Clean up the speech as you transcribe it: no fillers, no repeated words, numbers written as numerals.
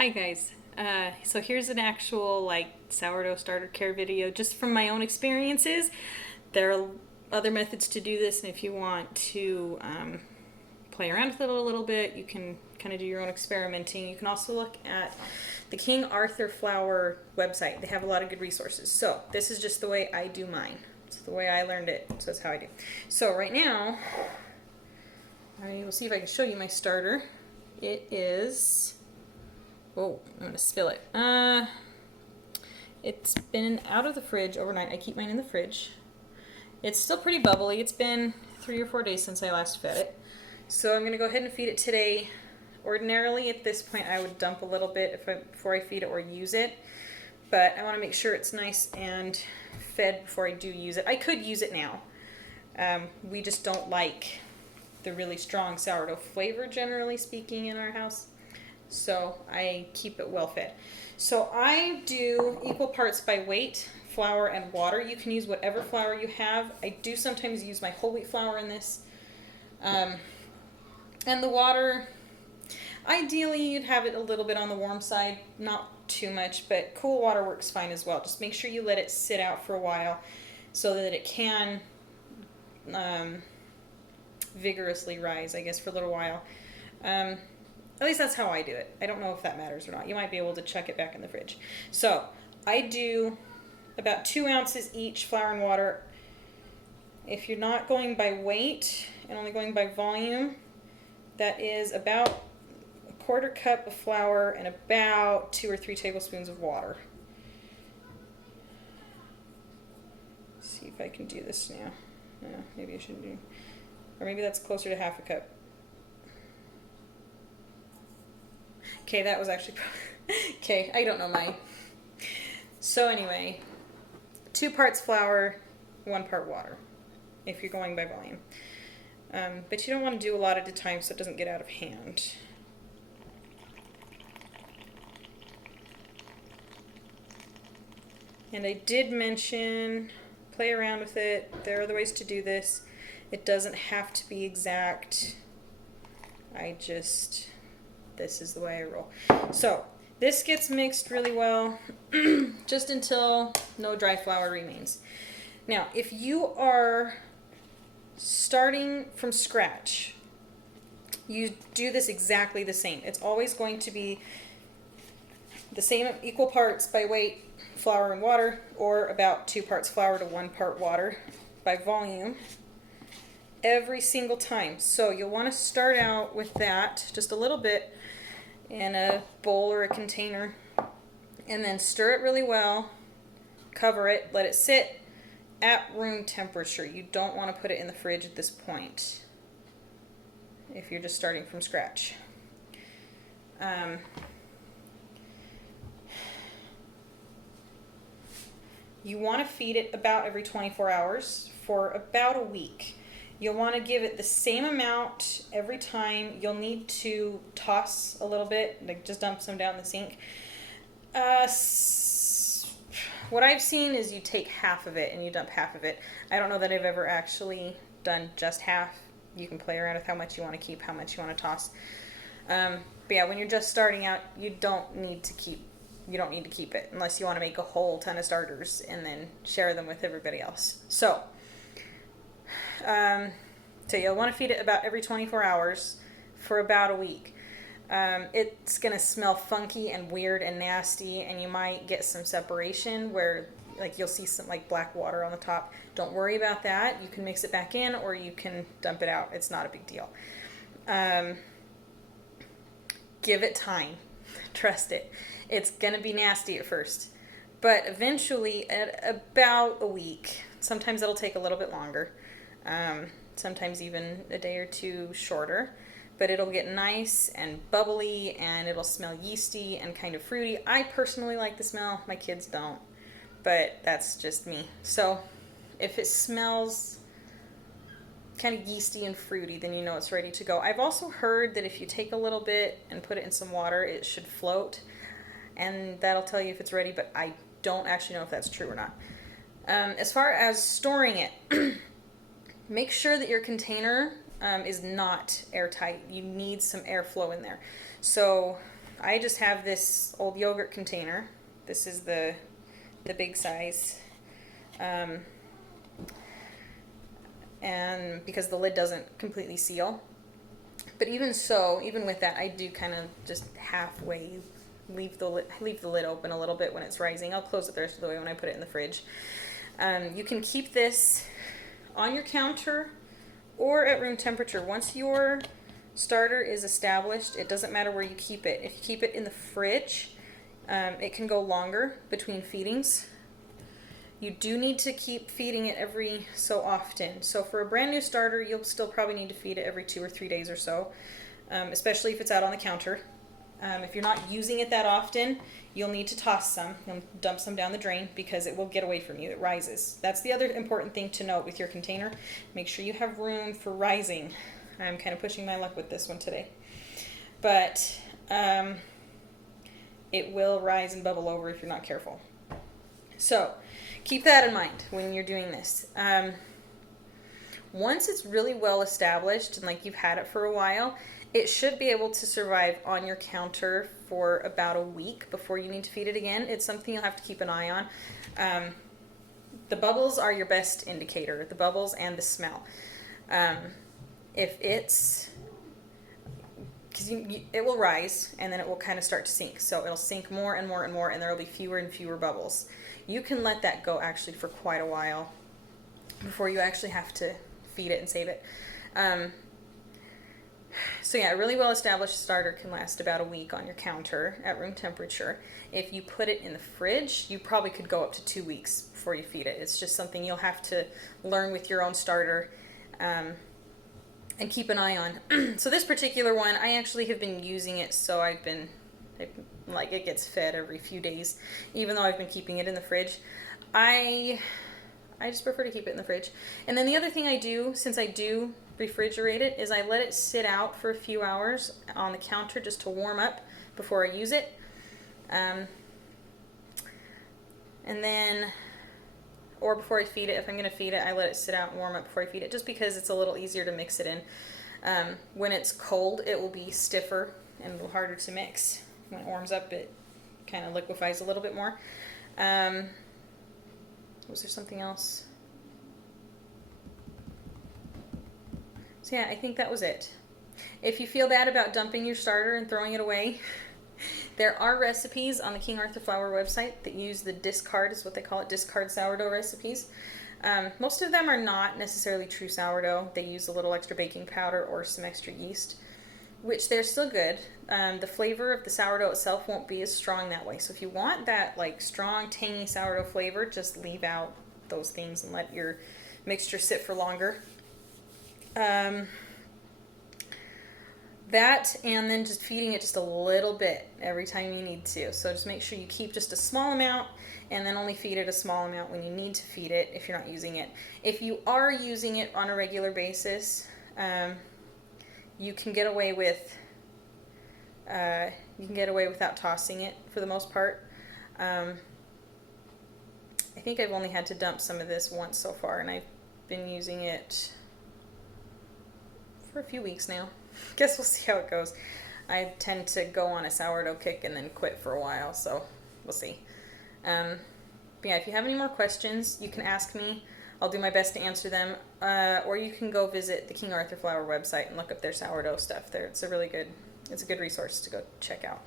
Hi guys. So here's an actual sourdough starter care video just from my own experiences. There are other methods to do this, and if you want to play around with it a little bit, you can kind of do your own experimenting. You can also look at the King Arthur Flour website. They have a lot of good resources. So this is just the way I do mine. It's the way I learned it, so that's how I do. So right now, I will see if I can show you my starter. It is... Oh, I'm going to spill it. It's been out of the fridge overnight. I keep mine in the fridge. It's still pretty bubbly. It's been 3 or 4 days since I last fed it. So I'm going to go ahead and feed it today. Ordinarily at this point I would dump a little bit before I feed it or use it. But I want to make sure it's nice and fed before I do use it. I could use it now. We just don't like the really strong sourdough flavor, generally speaking, in our house. So I keep it well fed. So I do equal parts by weight, flour and water. You can use whatever flour you have. I do sometimes use my whole wheat flour in this. And the water, ideally you'd have it a little bit on the warm side, not too much, but cool water works fine as well. Just make sure you let it sit out for a while so that it can vigorously rise, I guess, for a little while. At least that's how I do it. I don't know if that matters or not. You might be able to chuck it back in the fridge. So I do about 2 ounces each, flour and water. If you're not going by weight and only going by volume, that is about a 1/4 cup of flour and about 2 or 3 tablespoons of water. Let's see if I can do this now. No, maybe I shouldn't do. Or maybe that's closer to 1/2 cup. Okay, that was actually... Okay, I don't know mine. So anyway, 2 parts flour, 1 part water, if you're going by volume. But you don't want to do a lot at a time so it doesn't get out of hand. And I did mention, play around with it. There are other ways to do this. It doesn't have to be exact. This is the way I roll. So this gets mixed really well just until no dry flour remains. Now, if you are starting from scratch, you do this exactly the same. It's always going to be the same equal parts by weight, flour and water, or about 2 parts flour to 1 part water by volume every single time. So you'll want to start out with that, just a little bit, in a bowl or a container, and then stir it really well, cover it, let it sit at room temperature. You don't want to put it in the fridge at this point if you're just starting from scratch. You want to feed it about every 24 hours for about a week. You'll want to give it the same amount every time. You'll need to toss a little bit, like just dump some down the sink. What I've seen is you take half of it and you dump half of it. I don't know that I've ever actually done just half. You can play around with how much you want to keep, how much you want to toss. But yeah, when you're just starting out, you don't need to keep it unless you want to make a whole ton of starters and then share them with everybody else. So you'll want to feed it about every 24 hours for about a week. It's going to smell funky and weird and nasty, and you might get some separation where you'll see some black water on the top. Don't worry about that. You can mix it back in or you can dump it out. It's not a big deal. Give it time. Trust it. It's going to be nasty at first, but eventually at about a week, sometimes it'll take a little bit longer. Sometimes even a day or 2 shorter, but it'll get nice and bubbly and it'll smell yeasty and kind of fruity. I personally like the smell. My kids don't, but that's just me. So if it smells kind of yeasty and fruity, then you know it's ready to go. I've also heard that if you take a little bit and put it in some water, it should float, and that'll tell you if it's ready, but I don't actually know if that's true or not. As far as storing it, make sure that your container is not airtight. You need some airflow in there. So I just have this old yogurt container. This is the big size. And because the lid doesn't completely seal. But even so, even with that, I do kind of just halfway leave the lid open a little bit when it's rising. I'll close it the rest of the way when I put it in the fridge. You can keep this on your counter or at room temperature. Once your starter is established, it doesn't matter where you keep it. If you keep it in the fridge, it can go longer between feedings. You do need to keep feeding it every so often. So for a brand new starter, you'll still probably need to feed it every 2 or 3 days or so, especially if it's out on the counter. If you're not using it that often, you'll need to toss some. You'll dump some down the drain because it will get away from you. It rises. That's the other important thing to note with your container. Make sure you have room for rising. I'm kind of pushing my luck with this one today. But it will rise and bubble over if you're not careful. So keep that in mind when you're doing this. Once it's really well established and like you've had it for a while, it should be able to survive on your counter for about a week before you need to feed it again. It's something you'll have to keep an eye on. The bubbles are your best indicator, the bubbles and the smell. If it's, because it will rise and then it will kind of start to sink. So it'll sink more and more and more, and there will be fewer and fewer bubbles. You can let that go actually for quite a while before you actually have to feed it and save it. So yeah, a really well established starter can last about a week on your counter at room temperature. If you put it in the fridge, you probably could go up to 2 weeks before you feed it. It's just something you'll have to learn with your own starter and keep an eye on. So this particular one, I actually have been using it, so like it gets fed every few days, even though I've been keeping it in the fridge. I just prefer to keep it in the fridge. And then the other thing I do, since I do refrigerate it, is I let it sit out for a few hours on the counter just to warm up before I use it. And then, or before I feed it, if I'm going to feed it, I let it sit out and warm up before I feed it, just because it's a little easier to mix it in. When it's cold, it will be stiffer and a little harder to mix. When it warms up, it kind of liquefies a little bit more. Was there something else? So yeah, I think that was it. If you feel bad about dumping your starter and throwing it away, there are recipes on the King Arthur Flour website that use the discard, is what they call it, discard sourdough recipes. Most of them are not necessarily true sourdough. They use a little extra baking powder or some extra yeast, which they're still good. The flavor of the sourdough itself won't be as strong that way. So if you want that like strong, tangy sourdough flavor, just leave out those things and let your mixture sit for longer. That, and then just feeding it just a little bit every time you need to. So just make sure you keep just a small amount and then only feed it a small amount when you need to feed it if you're not using it. If you are using it on a regular basis, you can get away with without tossing it for the most part. I think I've only had to dump some of this once so far, and I've been using it for a few weeks now. Guess we'll see how it goes. I tend to go on a sourdough kick and then quit for a while, so we'll see. But yeah, if you have any more questions, you can ask me. I'll do my best to answer them. Or you can go visit the King Arthur Flour website and look up their sourdough stuff there. It's a good resource to go check out.